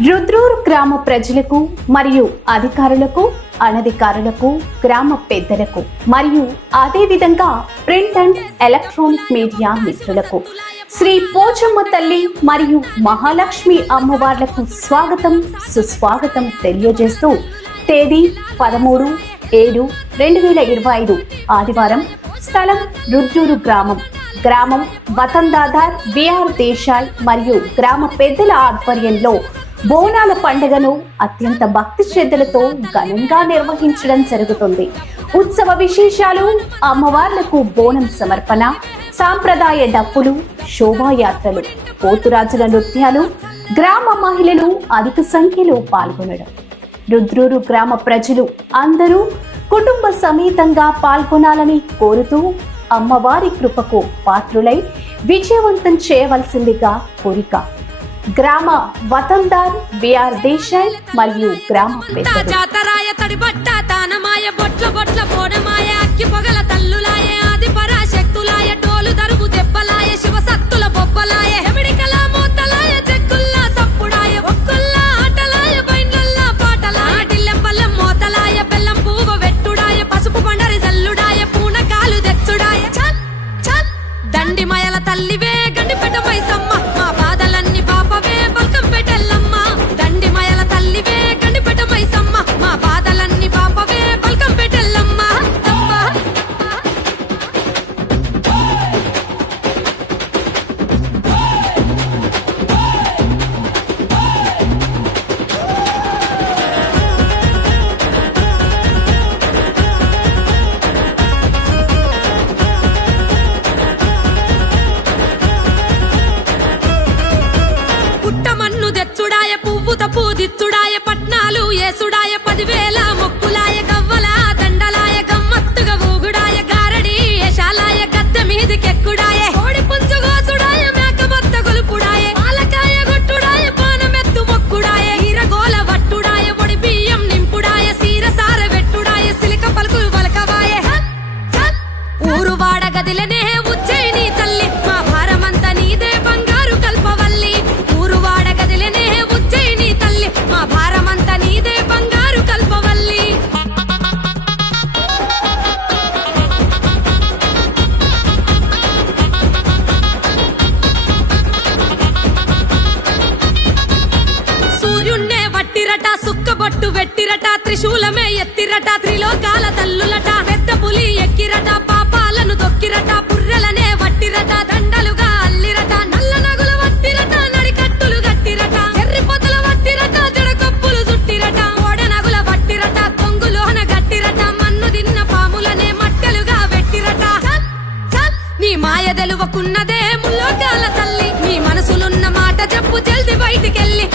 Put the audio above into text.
రుద్రూరు గ్రామ ప్రజలకు మరియు అధికారులకు అనధికారులకు గ్రామ పెద్దలకు మరియు అదేవిధంగా ప్రింట్ అండ్ ఎలక్ట్రానిక్ మీడియా మిత్రులకు శ్రీ పోచమ్మ తల్లి మరియు మహాలక్ష్మి అమ్మవార్లకు స్వాగతం సుస్వాగతం తెలియజేస్తూ తేదీ పదమూడు ఏడు రెండు వేల ఇరవై ఐదు ఆదివారం స్థలం రుద్రూరు గ్రామం. గ్రామం వతందాదార్ బిఆర్ దేశాయ్ మరియు గ్రామ పెద్దల ఆధ్వర్యంలో బోనాల పండుగను అత్యంత భక్తి శ్రద్ధలతో ఘనంగా నిర్వహించడం జరుగుతుంది. ఉత్సవ విశేషాలు అమ్మవార్లకు బోనం సమర్పణ సాంప్రదాయ డప్పులు శోభాయాత్రలు పోతురాజుల నృత్యాలు గ్రామ మహిళలు అధిక సంఖ్యలో పాల్గొనడం. రుద్రూరు గ్రామ ప్రజలు అందరూ కుటుంబ సమేతంగా పాల్గొనాలని కోరుతూ అమ్మవారి కృపకు పాత్రులై విజయవంతం చేయవలసిందిగా కోరిక గ్రామ వతందార్ బిఆర్ దేశాయ్ మరియు గ్రామ పెద్దలు. జాతరాయ తడిబట్ట తానమాయ బొట్ల బొట్ల బోడమాయ ఊరు సుక్కబొట్టు త్రిశూలమే ఎత్తిరట త్రిలోకాల తల్లులట పెద్ద పులి ఎక్కిరట పాపాలను తొక్కిరట పుర్రెలనే వట్టిరట దండలుగా అల్లిరట నల్ల నగుల వట్టిరట నడికట్టులు గట్టిరట ఎర్రి పొదల వట్టిరట జడకొప్పులు చుట్టిరట ఓడ నగుల వట్టిరట కొంగులోన గట్టిరట మన్ను తిన్న పాములనే మట్టెలుగా వెట్టిరట. నీ మాయ తెలువకున్నదే ముల్లోకాల తల్లి నీ మనసులున్న మాట చెప్పు జల్ది బయటికెళ్ళి.